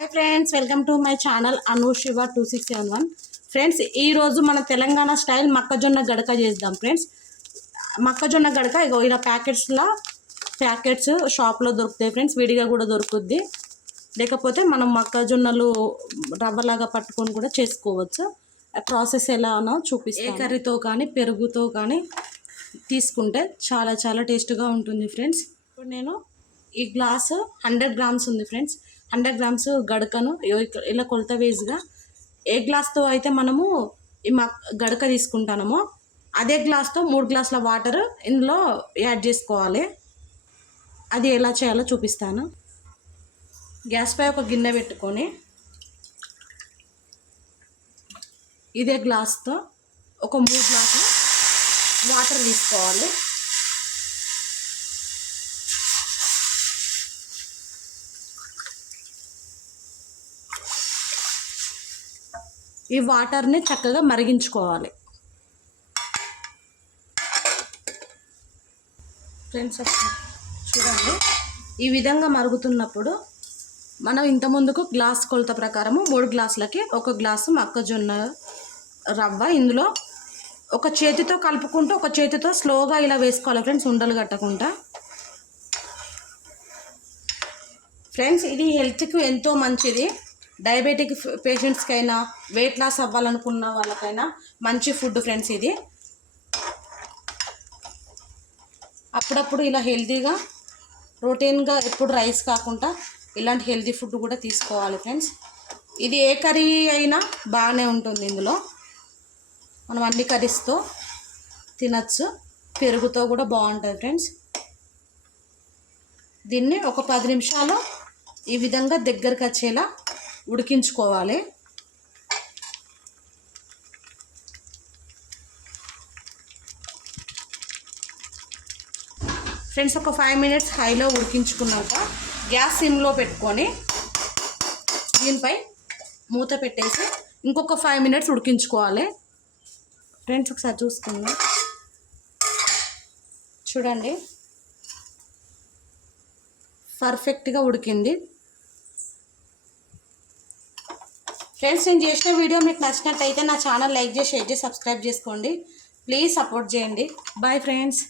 Hi friends welcome to my channel Anu Shiva two six seven one. Friends ఈరోజు మన Telangana style మొక్కజొన్న గడక చేద్దాం friends. మొక్కజొన్న గడక ఇగో ఇలా ప్యాకెట్స్లో ప్యాకెట్స్ షాప్లో దొరుకుతాయి ఫ్రెండ్స్ విడిగా కూడా దొరుకుద్ది. లేకపోతే మనం మొక్కజొన్నలు రవ్వలాగా పట్టుకొని కూడా చేసుకోవచ్చు. ప్రాసెస్ ఎలానో చూపిస్తాను. ఏ కర్రీతో కానీ పెరుగుతో కానీ తీసుకుంటే చాలా చాలా టేస్ట్గా ఉంటుంది ఫ్రెండ్స్. ఇప్పుడు నేను ఈ గ్లాసు హండ్రెడ్ గ్రామ్స్ ఉంది ఫ్రెండ్స్. హండ్రెడ్ గ్రామ్స్ గడకను ఇలా కొలత వేజ్గా ఏ గ్లాస్తో అయితే మనము ఈ మా గడక తీసుకుంటామో అదే గ్లాస్తో మూడు గ్లాసుల వాటర్ ఇందులో యాడ్ చేసుకోవాలి. అది ఎలా చేయాలో చూపిస్తాను. గ్యాస్పై ఒక గిన్నె పెట్టుకొని ఇదే గ్లాస్తో ఒక మూడు గ్లాసులు వాటర్ తీసుకోవాలి. ఈ వాటర్ని చక్కగా మరిగించుకోవాలి. ఫ్రెండ్స్ చూడండి. ఈ విధంగా మరుగుతున్నప్పుడు మనం ఇంత ముందుకు గ్లాస్ కొలత ప్రకారము మూడు గ్లాసులకి ఒక గ్లాసు మొక్కజొన్న రవ్వ ఇందులో ఒక చేతితో కలుపుకుంటూ ఒక చేతితో స్లోగా ఇలా వేసుకోవాలి ఫ్రెండ్స్ ఉండలు కట్టకుండా. ఫ్రెండ్స్ ఇది హెల్త్కి ఎంతో మంచిది. డయాబెటిక్ పేషెంట్స్కైనా వెయిట్ లాస్ అవ్వాలనుకున్న వాళ్ళకైనా మంచి ఫుడ్ ఫ్రెండ్స్ ఇది. అప్పుడప్పుడు ఇలా హెల్తీగా ప్రోటీన్గా ఎప్పుడు రైస్ కాకుండా ఇలాంటి హెల్తీ ఫుడ్ కూడా తీసుకోవాలి ఫ్రెండ్స్. ఇది ఏ కర్రీ అయినా బాగానే ఉంటుంది ఇందులో. మనం అన్ని కర్రీస్తో తినచ్చు పెరుగుతో కూడా బాగుంటుంది ఫ్రెండ్స్. దీన్ని ఒక పది నిమిషాలు ఈ విధంగా దగ్గరకు వచ్చేలా ఉడికించుకోవాలి. ఫ్రెండ్స్ ఒక ఫైవ్ మినిట్స్ హైలో ఉడికించుకున్నాక గ్యాస్ సిమ్లో పెట్టుకొని దీనిపై మూత పెట్టేసి ఇంకొక ఫైవ్ మినిట్స్ ఉడికించుకోవాలి. ఫ్రెండ్స్ ఒకసారి చూసుకుందాం. చూడండి. పర్ఫెక్ట్గా ఉడికింది. ఫ్రెండ్స్ నేను చేసిన వీడియో మీకు నచ్చినట్టయితే నా ఛానల్ లైక్ చేసి షేర్ చేసి సబ్స్క్రైబ్ చేసుకోండి. ప్లీజ్ సపోర్ట్ చేయండి. Bye friends